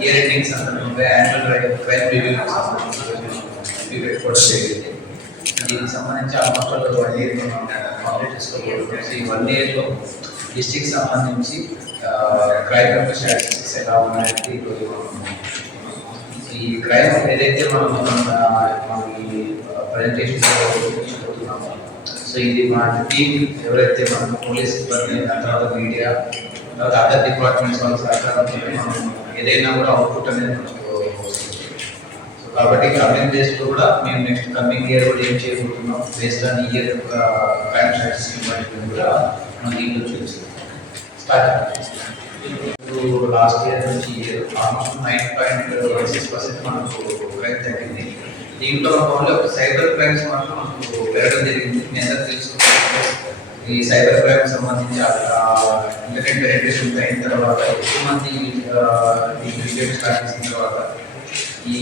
Year ending సందర్భంగా annual crime review review పెట్టుకోవడం జరిగింది దీనికి సంబంధించి ఆల్మోస్ట్ ఒక వన్ ఇయర్ కంప్లీట్ చేసుకోబోతున్నాం ఈ వన్ ఇయర్లో డిస్టిక్ సంబంధించి క్రైమ్ యొక్క స్టాటిస్టిక్స్ ఎలా ఉన్నాయంటే ఈరోజు ఈ క్రైమ్ ఏదైతే మనం మనం ఈ ప్రజెంటేషన్ సో ఇది మా టీం ఎవరైతే మన పోలీస్ సిబ్బంది దాని తర్వాత మీడియా తర్వాత అదర్ డిపార్ట్మెంట్స్ వాళ్ళ సహకారంతో మనం ఏదైనా కూడా అవుట్పుట్ అనేది మనకు సో కాబట్టి కమింగ్ డేస్లో కూడా మేము నెక్స్ట్ కమింగ్ ఇయర్ కూడా ఏం చేయబోతున్నాం బేస్డ్ ఆన్ ఇయర్ యొక్క కాంట్రాక్ట్ స్కీమ్ కూడా మనం దీంట్లో చూసి స్టార్ట్ లాస్ట్ ఇయర్ నుంచి year almost nine point six percent మనకు క్రైమ్ తగ్గింది దీంట్లో ఓన్లీ ఒక సైబర్ క్రైమ్స్ మాత్రం మనకు పెరగడం జరిగింది. మేము తెలుసుకుంటాం ఈ సైబర్ క్రైమ్ సంబంధించి ఇంటర్నెట్ పెరిటేషన్ అయిన తర్వాత ఎక్కువ మంది ఆ, ఈ విషయం స్టార్ట్ చేసిన తర్వాత ఈ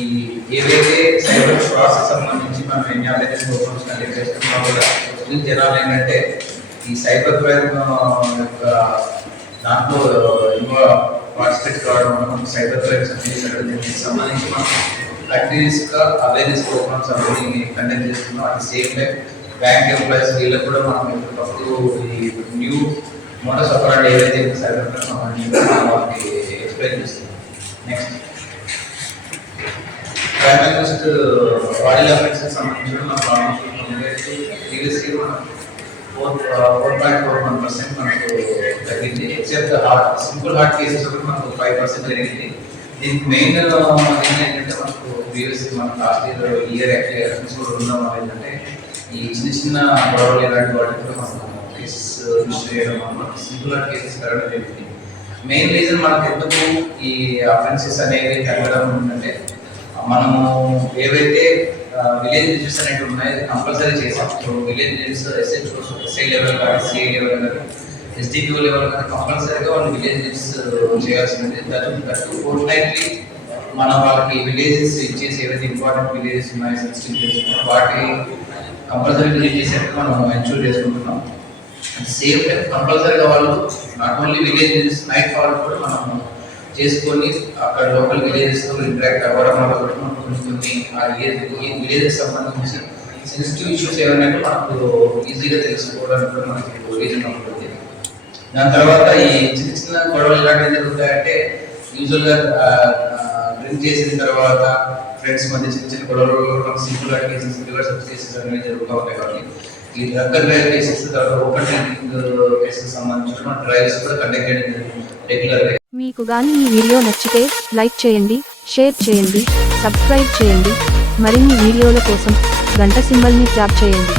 ఏవైతే సైబర్ ప్రాసెస్ సంబంధించి మనం ఎన్ని అవేర్నెస్ ప్రోగ్రామ్స్ కండక్ట్ చేస్తున్నామో కూడా ఇది జనాలు ఏంటంటే ఈ సైబర్ క్రైమ్ యొక్క దాంట్లో ఎక్కువ పార్టిసిపేట్ కావడం వల్ల సైబర్ క్రైమ్ సంబంధించి సంబంధించి మనం కంటిన్యూస్గా అవేర్నెస్ ప్రోగ్రామ్స్ అనేది కండక్ట్ చేస్తున్నాం. At same time bank employees వీళ్ళకి కూడా మనం ఎప్పటికప్పుడు ఈ న్యూ మోడల్స్ ఆపరేట్ ఏదైతే సైబర్ వాళ్ళకి ఎక్స్ప్లెయిన్ చేస్తాం next crime against body offences సంబంధించిన మనకు ఆల్మోస్ట్ ప్రీవియస్ ఇయర్ మనం four four point four one percent మనకు తగ్గింది. Except hurt simple hurt cases కూడా మనకు ఫైవ్ పర్సెంట్ జరిగింది దీనికి మెయిన్ ఏంటంటే మనకు ప్రీవియస్ మన last year year actually elections కూడా ఉన్నాం ఏంటంటే ఈ చిన్న చిన్న గొడవలు ఇలాంటి వాటికి మనం కేసెస్ చేయడం వల్ల సింపుల్ కేసెస్ పెరగడం జరిగింది మెయిన్ రీజన్ మనకు ఎందుకు ఈ అఫెన్సెస్ అనేవి తగ్గడం ఏంటంటే మనము ఏవైతే విలేజ్ రిజిస్టర్స్ అనేవి ఉన్నాయో కంపల్సరీ చేసాం so village register SS SI level కానీ సిఐ లెవెల్ కానీ ఎస్డిపిఓ లెవెల్ కానీ కంపల్సరీగా వాళ్ళు విలేజ్ రిజిస్టర్ చేయాల్సింది. దాని ఫోర్ టైప్లీ మనం వాళ్ళకి విలేజెస్ ఇచ్చేసి ఏవైతే ఇంపార్టెంట్ విలేజెస్ ఉన్నాయో సిక్స్టీన్ విలేజెస్ ఉన్నాయో వాటి కంపల్సరీ విజిట్ చేసేట్టుగా మనం ఎన్షూర్ చేసుకుంటున్నాం. సేమ్ టైం కంపల్సరీగా వాళ్ళు not only villages night fall కూడా మనం చేసుకొని అక్కడ లోకల్ విలేజెస్తో ఇంటరాక్ట్ అవ్వడం వల్ల ఆ మనకు కొన్ని కొన్ని ఆ విలేజెస్ సంబంధించి సెన్సిటివ్ ఇష్యూస్ ఏమైనా మనకు ఈజీగా తెలుసుకోవడానికి కూడా మనకి రీజన్ ఉంటుంది. దాని తర్వాత ఈ చిన్న చిన్న గొడవలు ఎలాంటివి జరుగుతాయంటే యూజువల్గా డ్రింక్ చేసిన తర్వాత ఫ్రెండ్స్ మధ్య చిన్న చిన్న గొడవలు సింపుల్ కేసెస్ రివర్స్ కేసెస్ అనేవి జరుగుతూ ఉంటాయి కాబట్టి ఈ డ్రగ్ డ్రైవ్ కేసెస్ తర్వాత ఓపెన్ ట్రైనింగ్ కేసెస్ సంబంధించిన డ్రైవ్స్ కూడా కండక్ట్ చేయడం రెగ్యులర్ మీకు గాని ఈ వీడియో నచ్చితే లైక్ చేయండి షేర్ చేయండి సబ్స్క్రైబ్ చేయండి. మరిన్ని వీడియోల కోసం గంట సింబల్ని ట్యాప్ చేయండి.